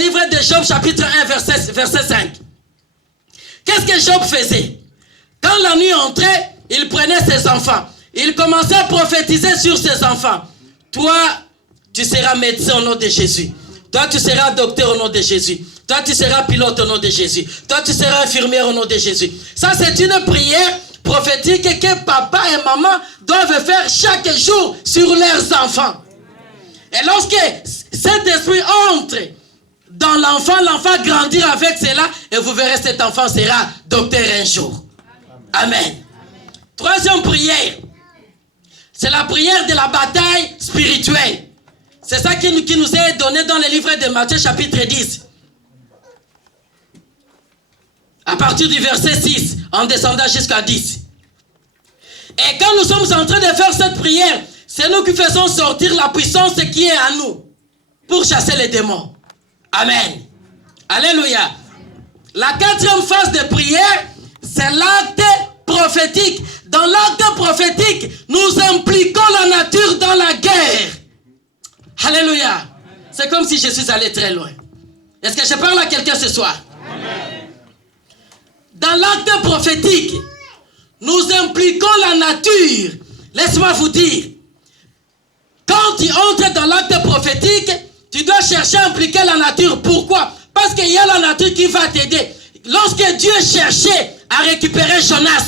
le livre de Job, chapitre 1, verset 5. Qu'est-ce que Job faisait? Quand la nuit entrait, il prenait ses enfants. Il commençait à prophétiser sur ses enfants. Toi, tu seras médecin au nom de Jésus. Toi, tu seras docteur au nom de Jésus. Toi, tu seras pilote au nom de Jésus. Toi, tu seras infirmière au nom de Jésus. Ça, c'est une prière prophétique que papa et maman doivent faire chaque jour sur leurs enfants. Et lorsque cet esprit entre dans l'enfant grandira avec cela, et vous verrez cet enfant sera docteur un jour. Amen. Troisième prière, c'est la prière de la bataille spirituelle. C'est ça qui nous est donné dans le livre de Matthieu chapitre 10. À partir du verset 6, en descendant jusqu'à 10. Et quand nous sommes en train de faire cette prière, c'est nous qui faisons sortir la puissance qui est en nous pour chasser les démons. Amen. Alléluia. La quatrième phase de prière, c'est l'acte prophétique. Dans l'acte prophétique, nous impliquons la nature dans la guerre. Alléluia. C'est comme si je suis allé très loin. Est-ce que je parle à quelqu'un ce soir? Amen. Dans l'acte prophétique, nous impliquons la nature. Laisse-moi vous dire, quand tu entres dans l'acte prophétique, tu dois chercher à impliquer la nature. Pourquoi? Parce qu'il y a la nature qui va t'aider. Lorsque Dieu cherchait à récupérer Jonas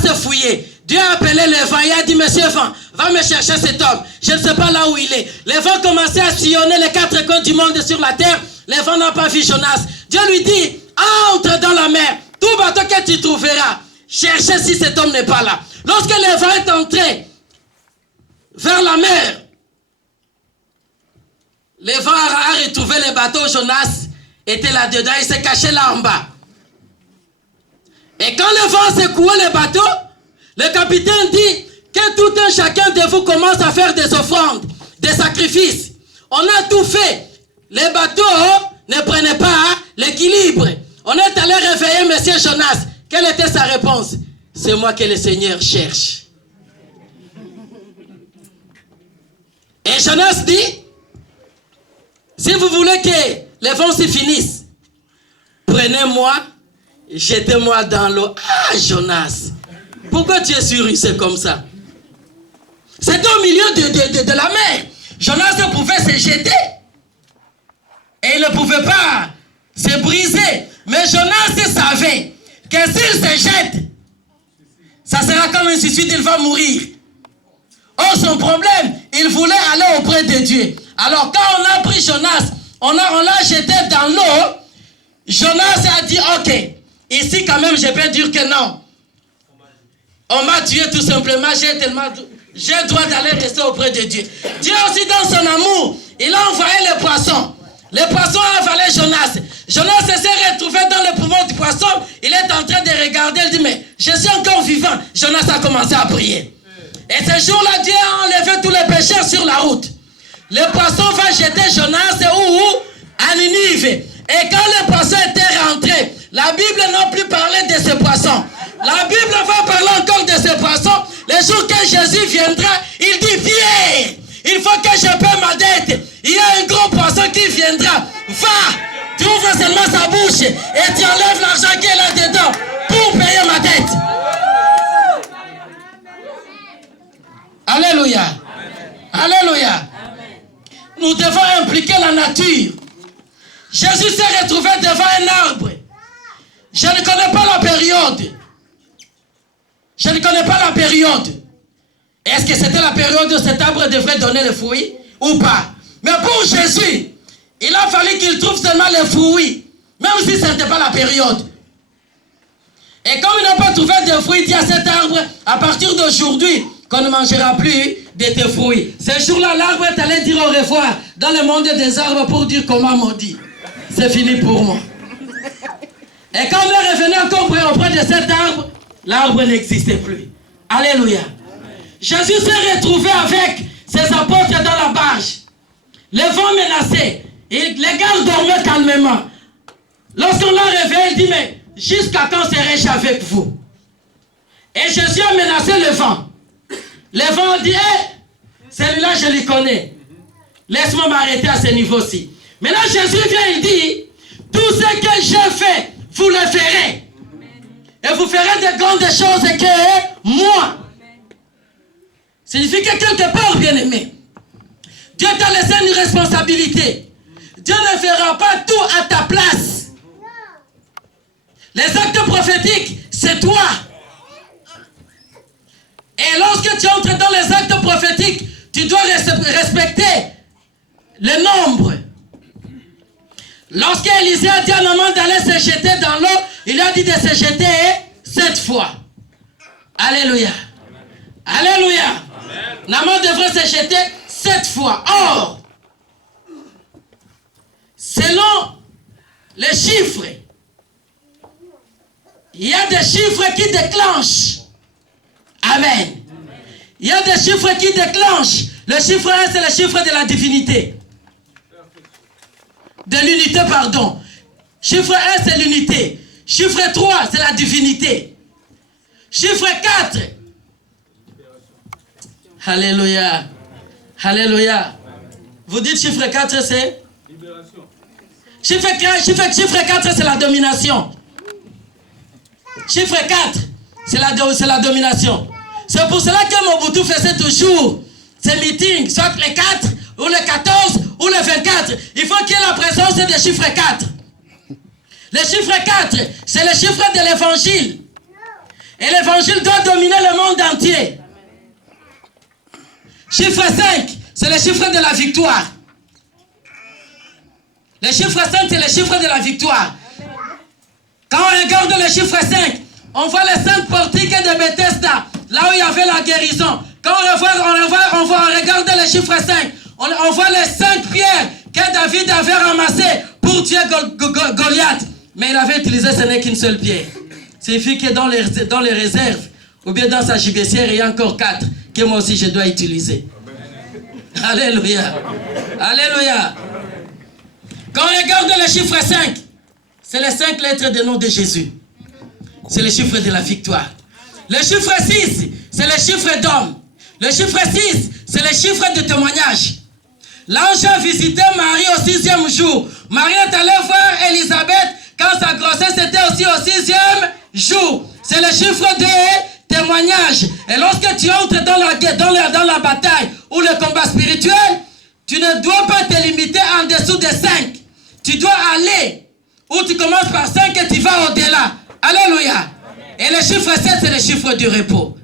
s'est fouillé. Dieu a appelé le vent. Il a dit, monsieur vent, va me chercher cet homme. Je ne sais pas là où il est. Le vent commençait à sillonner les quatre coins du monde sur la terre. Le vent n'a pas vu Jonas. Dieu lui dit, entre dans la mer. Tout bateau que tu trouveras, cherchez si cet homme n'est pas là. Lorsque le vent est entré vers la mer, le vent a retrouvé le bateau. Jonas était là-dedans. Il s'est caché là en bas. Et quand le vent secouait le bateau, le capitaine dit que tout un chacun de vous commence à faire des offrandes, des sacrifices. On a tout fait. Les bateaux ne prenaient pas l'équilibre. On est allé réveiller monsieur Jonas. Quelle était sa réponse? C'est moi que le Seigneur cherche. Et Jonas dit, si vous voulez que les vents se finissent, prenez-moi, jetez-moi dans l'eau. Ah, Jonas, pourquoi tu es surrussé comme ça? C'était au milieu de la mer. Jonas pouvait se jeter. Et il ne pouvait pas se briser. Mais Jonas savait que s'il se jette, ça sera comme un suicide, il va mourir. Or, son problème, il voulait aller auprès de Dieu. Alors, quand on a pris Jonas, on l'a jeté dans l'eau, Jonas a dit, ok, ici quand même, je peux dire que non. On m'a tué tout simplement, j'ai le droit d'aller rester auprès de Dieu. Dieu aussi, dans son amour, il a envoyé les poissons. Les poissons ont avalé Jonas. Jonas s'est retrouvé dans le poumon du poisson. Il est en train de regarder, il dit, mais je suis encore vivant. Jonas a commencé à prier. Et ce jour-là, Dieu a enlevé tous les pécheurs sur la route. Le poisson va jeter Jonas à Ninive. Et quand le poisson était rentré, la Bible n'a plus parlé de ce poisson. La Bible va parler encore de ce poisson. Le jour que Jésus viendra, il dit, viens, il faut que je paie ma dette. Il y a un gros poisson qui viendra. Va, tu ouvres seulement sa bouche et tu enlèves l'argent qui est là-dedans pour payer ma dette. Alléluia. Alléluia. Nous devons impliquer la nature. Jésus s'est retrouvé devant un arbre. Je ne connais pas la période. Je ne connais pas la période. Est-ce que c'était la période où cet arbre devrait donner le fruit ou pas? Mais pour Jésus, il a fallu qu'il trouve seulement les fruits, même si ce n'était pas la période. Et comme il n'a pas trouvé de fruits, il dit à cet arbre, à partir d'aujourd'hui, qu'on ne mangera plus de tes fruits. Ce jour-là, l'arbre est allé dire au revoir dans le monde des arbres pour dire comment maudit. C'est fini pour moi. Et quand on est revenu encore auprès de cet arbre, l'arbre n'existait plus. Alléluia. Jésus s'est retrouvé avec ses apôtres dans la barge. Le vent menaçait. Et les gars dormaient calmement. Lorsqu'on l'a réveillé, il dit, mais jusqu'à quand serai-je avec vous? Et Jésus a menacé le vent. Le vent dit, celui-là je le connais. Laisse-moi m'arrêter à ce niveau-ci. Maintenant, Jésus vient, il dit, tout ce que j'ai fait, vous le ferez. Et vous ferez de grandes choses que moi. Signifie que quelque part, bien aimé, Dieu t'a laissé une responsabilité. Dieu ne fera pas tout à ta place. Les actes prophétiques, c'est toi. Et lorsque tu entres dans les actes prophétiques, tu dois respecter le nombre. Lorsque Élisée a dit à Naaman d'aller se jeter dans l'eau, il lui a dit de se jeter 7 fois. Alléluia. Alléluia. Naaman devrait se jeter 7 fois. Or, selon les chiffres, il y a des chiffres qui déclenchent. Amen. Il y a des chiffres qui déclenchent. Le chiffre 1, c'est le chiffre de la divinité. De l'unité, pardon. Chiffre 1, c'est l'unité. Chiffre 3, c'est la divinité. Chiffre 4. Alléluia. Alléluia. Vous dites chiffre 4, c'est? Libération. Chiffre 4, c'est la domination. Chiffre 4, c'est la domination. C'est pour cela que Mobutu faisait toujours ses meetings, soit les 4, ou les 14, ou les 24. Il faut qu'il y ait la présence des chiffres 4. Le chiffre 4, c'est le chiffre de l'évangile. Et l'évangile doit dominer le monde entier. Chiffre 5, c'est le chiffre de la victoire. Le chiffre 5, c'est le chiffre de la victoire. Quand on regarde le chiffre 5, on voit les 5 portiques de Bethesda, là où il y avait la guérison. Quand on regarde le chiffre 5, on voit les 5 pierres que David avait ramassées pour tuer Goliath. Mais il avait utilisé ce n'est qu'une seule pierre. C'est fait que dans les réserves, ou bien dans sa gibecière, il y a encore 4 que moi aussi je dois utiliser. Alléluia. Alléluia. Quand on regarde le chiffre 5, c'est les 5 lettres du nom de Jésus. C'est le chiffre de la victoire. Le chiffre 6, c'est le chiffre d'homme. Le chiffre 6, c'est le chiffre de témoignage. L'ange a visité Marie au 6e jour. Marie est allée voir Élisabeth quand sa grossesse était aussi au 6e jour. C'est le chiffre de témoignage. Et lorsque tu entres dans la bataille ou le combat spirituel, tu ne dois pas te limiter en dessous de 5. Tu dois aller où tu commences par 5 et tu vas au-delà. Alléluia. Et le chiffre 7, c'est le chiffre du repos.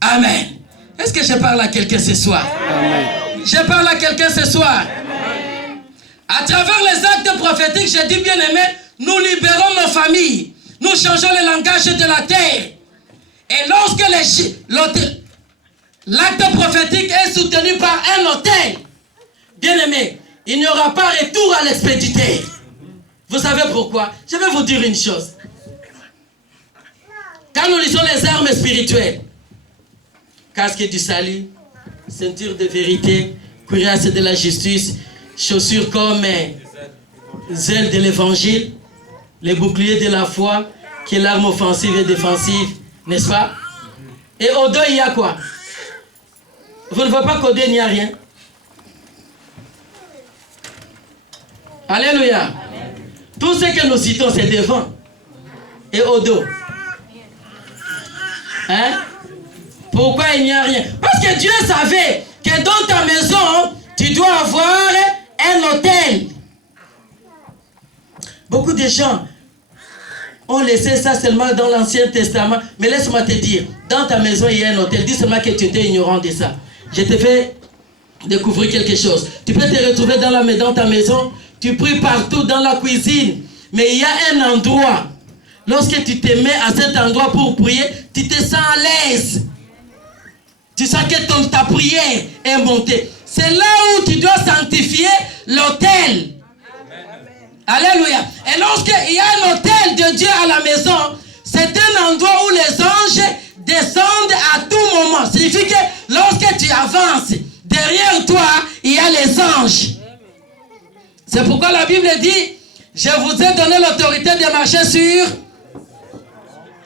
Amen. Est-ce que je parle à quelqu'un ce soir? Amen. Je parle à quelqu'un ce soir. Amen. À travers les actes prophétiques, je dis bien aimé, nous libérons nos familles. Nous changeons le langage de la terre. Et lorsque l'acte prophétique est soutenu par un autel, bien aimé, il n'y aura pas retour à l'expéditeur. Vous savez pourquoi? Je vais vous dire une chose. Quand nous lisons les armes spirituelles, casque du salut, ceinture de vérité, cuirasse de la justice, chaussures comme zèle de l'évangile, les boucliers de la foi, qui est l'arme offensive et défensive, n'est-ce pas? Et au dos, il y a quoi? Vous ne voyez pas qu'au dos, il n'y a rien? Alléluia. Amen. Tout ce que nous citons, c'est devant et au dos. Hein? Pourquoi il n'y a rien? Parce que Dieu savait que dans ta maison, tu dois avoir un autel. Beaucoup de gens ont laissé ça seulement dans l'Ancien Testament. Mais laisse-moi te dire, dans ta maison, il y a un autel. Dis seulement que tu étais ignorant de ça. Je te fais découvrir quelque chose. Tu peux te retrouver dans ta maison, tu pries partout dans la cuisine. Mais il y a un endroit. Lorsque tu te mets à cet endroit pour prier, tu te sens à l'aise. Tu sens que ta prière est montée. C'est là où tu dois sanctifier l'autel. Alléluia. Et lorsqu'il y a un autel de Dieu à la maison, c'est un endroit où les anges descendent à tout moment. Ça signifie que lorsque tu avances, derrière toi, il y a les anges. C'est pourquoi la Bible dit, je vous ai donné l'autorité de marcher sur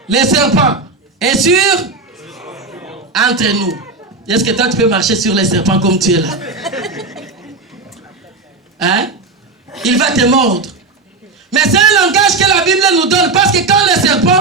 les serpents et sur entre nous. Est-ce que toi tu peux marcher sur les serpents comme tu es là? Hein? il va te mordre. Mais c'est un langage que la Bible